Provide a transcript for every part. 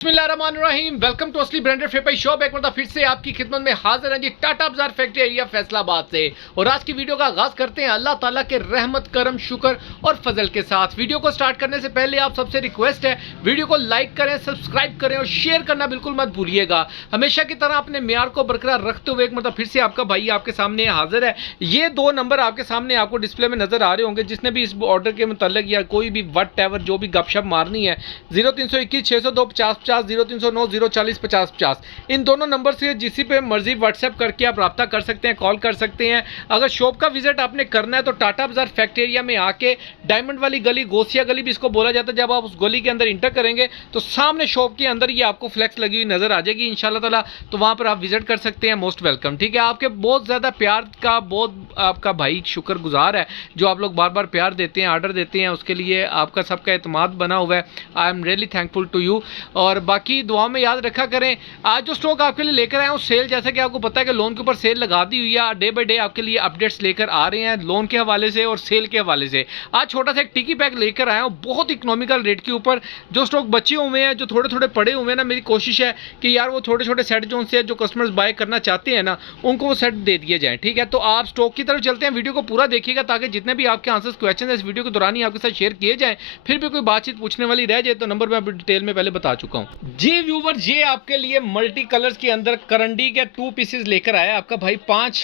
बिस्मिल्लाहिर्रहमानिर्रहीम। Welcome to असली branded फेपाई shop. एक बार फिर से आपकी खिदमत में हाजिर है जी टाटा बाजार फैक्ट्री एरिया फैसलाबाद से। और आज की वीडियो का आगाज करते हैं अल्लाह ताला के रहमत करम शुक्र और फजल के साथ। वीडियो को स्टार्ट करने से पहले आप सबसे रिक्वेस्ट है वीडियो को लाइक करें, सब्सक्राइब करें और शेयर करना बिल्कुल मत भूलिएगा। हमेशा की तरह अपने म्यार को बरकरार रखते हुए एक मतलब फिर से आपका भाई आपके सामने हाजिर है। ये दो नंबर आपके सामने आपको डिस्प्ले में नजर आ रहे होंगे। जिसने भी इस ऑर्डर के मुताल्लिक या कोई भी वट एवर जो भी गपशप मारनी है 0321 602 50 0309 040 50 50 इन दोनों नंबर से जिसी पे मर्जी व्हाट्सएप करके आप रब्ता कर सकते हैं, कॉल कर सकते हैं। अगर शॉप का विजिट आपने करना है तो टाटा बाजार फैक्ट्री एरिया में आके डायमंड वाली गली, गोसिया गली भी इसको बोला जाता है, जब आप उस गली के अंदर इंटर करेंगे तो सामने शॉप के अंदर ये आपको फ्लैक्स लगी हुई नजर आ जाएगी इंशाल्लाह ताला। तो वहां पर आप विजिट कर सकते हैं। Most welcome. ठीक है, आपके बहुत ज्यादा प्यार का बहुत आपका भाई शुक्रगुजार है जो आप लोग बार बार प्यार देते हैं, ऑर्डर देते हैं, उसके लिए आपका सबका एतमाद बना हुआ है। I am really thankful to you. और बाकी दुआ में याद रखा करें, आज जो स्टॉक आपके लिए लेकर आए हूँ सेल, जैसा कि आपको पता है कि लोन के ऊपर सेल लगा दी हुई है। डे बाय डे आपके लिए अपडेट्स लेकर आ रहे हैं लोन के हवाले से और सेल के हवाले से। आज छोटा सा एक टिकी पैक लेकर आया हूँ बहुत इकोनॉमिकल रेट के ऊपर। जो स्टॉक बचे हुए हैं, जो थोड़े थोड़े पड़े हुए हैं ना, मेरी कोशिश है कि यार वो छोटे छोटे सेट जो उनसे जो कस्टमर्स बाय करना चाहते हैं ना, उनको वो सेट दे दिए जाए। ठीक है, तो आप स्टॉक की तरफ चलते हैं, वीडियो को पूरा देखिएगा ताकि जितने भी आपके आंसर्स क्वेश्चन है इस वीडियो के दौरान ही आपके साथ शेयर किए जाएं। फिर भी कोई बातचीत पूछने वाली रह जाए तो नंबर मैं डिटेल में पहले बता चुका हूँ। जी व्यूवर, ये आपके लिए मल्टी कलर्स के अंदर करंडी के 2 पीसेस लेकर आया आपका भाई। 5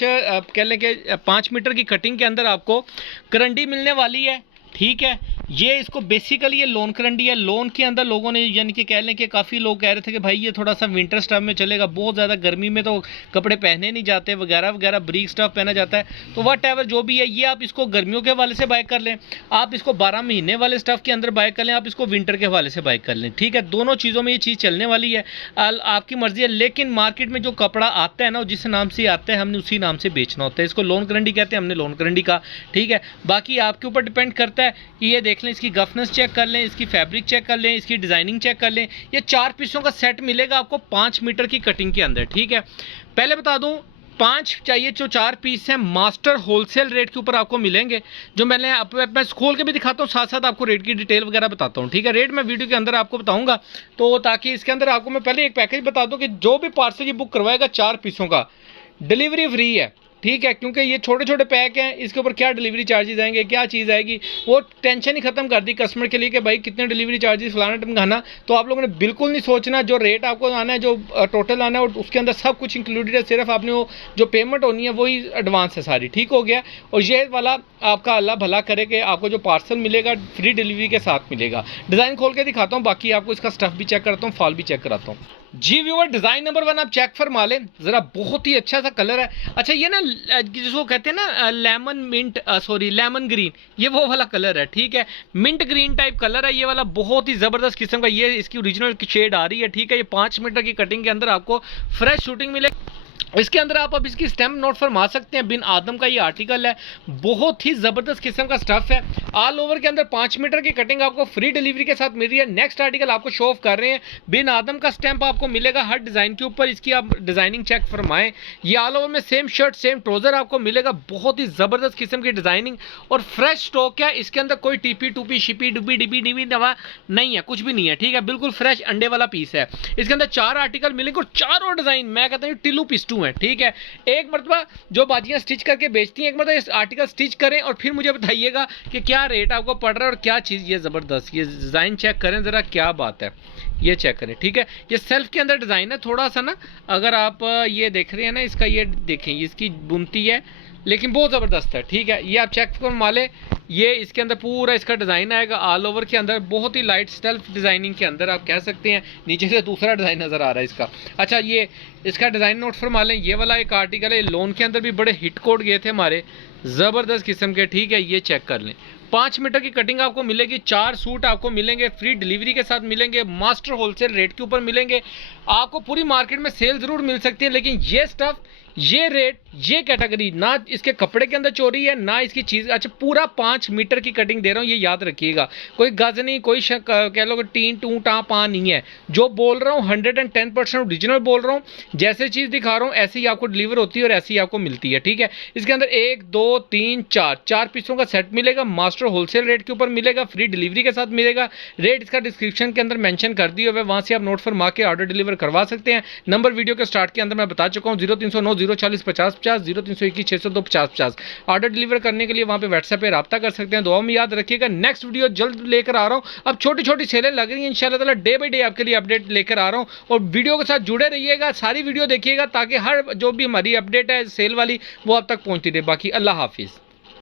कह लें कि 5 मीटर की कटिंग के अंदर आपको करंडी मिलने वाली है। ठीक है, ये इसको बेसिकली ये लोन करंडी है। लोन के अंदर लोगों ने यानी कि कह लें कि काफ़ी लोग कह रहे थे कि भाई ये थोड़ा सा विंटर स्टफ में चलेगा, बहुत ज़्यादा गर्मी में तो कपड़े पहने नहीं जाते वगैरह वगैरह, ब्रीक स्टफ पहना जाता है। तो वट एवर जो भी है, ये आप इसको गर्मियों के हवाले से बाय कर लें, आप इसको 12 महीने वाले स्टफ के अंदर बाय कर लें, आप इसको विंटर के हवाले से बाय कर लें। ठीक है, दोनों चीज़ों में ये चीज़ चलने वाली है, आपकी मर्जी है। लेकिन मार्केट में जो कपड़ा आता है ना, जिस नाम से आता है हमने उसी नाम से बेचना होता है। इसको लोन करंडी कहते हैं, हमने लोन करंडी का। ठीक है, बाकी आपके ऊपर डिपेंड करता है कि ये देख लें, इसकी गफनेस चेक कर लें, इसकी फैब्रिक चेक कर लें, इसकी डिजाइनिंग चेक कर लें। ये 4 पीसों का सेट मिलेगा आपको 5 मीटर की कटिंग के अंदर। ठीक है, पहले बता दूं 5 चाहिए, जो 4 पीस हैं मास्टर होलसेल रेट के ऊपर आपको मिलेंगे। जो मैं खोल के भी दिखाता हूँ, साथ साथ आपको रेट की डिटेल वगैरह बताता हूँ। ठीक है, रेट मैं वीडियो के अंदर आपको बताऊंगा, तो ताकि इसके अंदर आपको मैं पहले एक पैकेज बता दूं कि जो भी पार्सल ये बुक करवाएगा 4 पीसों का डिलीवरी फ्री है। ठीक है, क्योंकि ये छोटे छोटे पैक हैं, इसके ऊपर क्या डिलीवरी चार्जेस आएंगे, क्या चीज़ आएगी, वो टेंशन ही खत्म कर दी कस्टमर के लिए कि भाई कितने डिलीवरी चार्जेस फलाना टमकाना। तो आप लोगों ने बिल्कुल नहीं सोचना, जो रेट आपको आना है, जो टोटल आना है, और उसके अंदर सब कुछ इंक्लूडेड है। सिर्फ आपने वो जो पेमेंट होनी है वही एडवांस है सारी। ठीक हो गया। और ये वाला आपका अल्लाह भला करे कि आपको जो पार्सल मिलेगा फ्री डिलीवरी के साथ मिलेगा। डिज़ाइन खोल के दिखाता हूँ, बाकी आपको इसका स्टफ भी चेक करता हूँ, फॉल भी चेक कराता हूँ। जी व्यूअर, डिजाइन नंबर 1 आप चेक फरमा लें जरा, बहुत ही अच्छा सा कलर है। अच्छा, ये ना जिसको कहते हैं ना lemon mint, sorry lemon green, ये वो वाला कलर है। ठीक है, मिंट ग्रीन टाइप कलर है ये वाला, बहुत ही जबरदस्त किस्म का ये इसकी ओरिजिनल शेड आ रही है। ठीक है, ये 5 मीटर की कटिंग के अंदर आपको फ्रेश शूटिंग मिलेगी। इसके अंदर आप अब इसकी स्टैम्प नोट फरमा सकते हैं। बिन आदम का ये आर्टिकल है, बहुत ही ज़बरदस्त किस्म का स्टफ है। ऑल ओवर के अंदर 5 मीटर की कटिंग आपको फ्री डिलीवरी के साथ मिल रही है। नेक्स्ट आर्टिकल आपको शो ऑफ कर रहे हैं, बिन आदम का स्टैंप आपको मिलेगा हर डिज़ाइन के ऊपर। इसकी आप डिज़ाइनिंग चेक फरमाएं। ये ऑल ओवर में सेम शर्ट सेम ट्राउज़र आपको मिलेगा। बहुत ही ज़बरदस्त किस्म की डिज़ाइनिंग और फ्रेश स्टॉक है। इसके अंदर कोई टीपी टूपी शिपी डुबी डिबी डिबी दवा नहीं है, कुछ भी नहीं है। ठीक है, बिल्कुल फ्रेश अंडे वाला पीस है। इसके अंदर 4 आर्टिकल मिलेंगे और चारों डिज़ाइन मैं कहता हूँ टिल्लू पिस्टू है। ठीक है, एक मरतबा जो बाजियां स्टिच करके बेचती हैं, एक मरतबा इस आर्टिकल स्टिच करें और फिर मुझे बताइएगा कि क्या रेट आपको पड़ रहा है और क्या चीज़। ये ज़बरदस्त, ये डिज़ाइन चेक करें ज़रा, क्या बात है, ये चेक करें। ठीक है, ये सेल्फ के अंदर डिज़ाइन है थोड़ा सा ना, अगर आप ये देख रहे हैं ना, इसका ये देखें, इसकी बुनती है लेकिन बहुत ज़बरदस्त है। ठीक है, ये आप चेक फरमा लें। ये इसके अंदर पूरा इसका डिज़ाइन आएगा ऑल ओवर के अंदर, बहुत ही लाइट सेल्फ डिज़ाइनिंग के अंदर आप कह सकते हैं। नीचे से दूसरा डिज़ाइन नज़र आ रहा है इसका। अच्छा, ये इसका डिज़ाइन नोट फरमा लें। ये वाला एक आर्टिकल है, लोन के अंदर भी बड़े हिट कोड गए थे हमारे, ज़बरदस्त किस्म के। ठीक है, ये चेक कर लें। 5 मीटर की कटिंग आपको मिलेगी, 4 सूट आपको मिलेंगे फ्री डिलीवरी के साथ मिलेंगे, मास्टर होलसेल रेट के ऊपर मिलेंगे। आपको पूरी मार्केट में सेल ज़रूर मिल सकती है, लेकिन ये स्टफ़ ये रेट, ये कैटेगरी, ना इसके कपड़े के अंदर चोरी है ना इसकी चीज़। अच्छा, पूरा 5 मीटर की कटिंग दे रहा हूँ, ये याद रखिएगा। कोई गज नहीं, कोई कह लो टीन टू टा पा नहीं है। जो बोल रहा हूँ 110% ओरिजिनल बोल रहा हूँ। जैसे चीज़ दिखा रहा हूँ ऐसे ही आपको डिलीवर होती है और ऐसे ही आपको मिलती है, ठीक है। इसके अंदर 1 2 3 4 पीसों का सेट मिलेगा, मास्टर होलसेल रेट के ऊपर मिलेगा, फ्री डिलीवरी के साथ मिलेगा। रेट इसका डिस्क्रिप्शन के अंदर मेंशन कर दिया हुआ है, वहाँ से आप नोट फरमा के ऑर्डर डिलीवर करवा सकते हैं। नंबर वीडियो के स्टार्ट के अंदर मैं बता चुका हूँ, 0309 040 50 50, 0321 602 50 50। ऑर्डर डिलीवर करने के लिए वहाँ पे व्हाट्सएप पे रब्ता कर सकते हैं। दुआ में याद रखिएगा, नेक्स्ट वीडियो जल्द लेकर आ रहा हूँ। अब छोटी छोटी सेलें लग रही हैं, इंशाल्लाह ताला डे बाई डे आपके लिए अपडेट लेकर आ रहा हूँ। और वीडियो के साथ जुड़े रहिएगा, सारी वीडियो देखिएगा ताकि हर जो भी हमारी अपडेट है सेल वाली वो आप तक पहुँचती रहे। बाकी अल्लाह हाफिज़।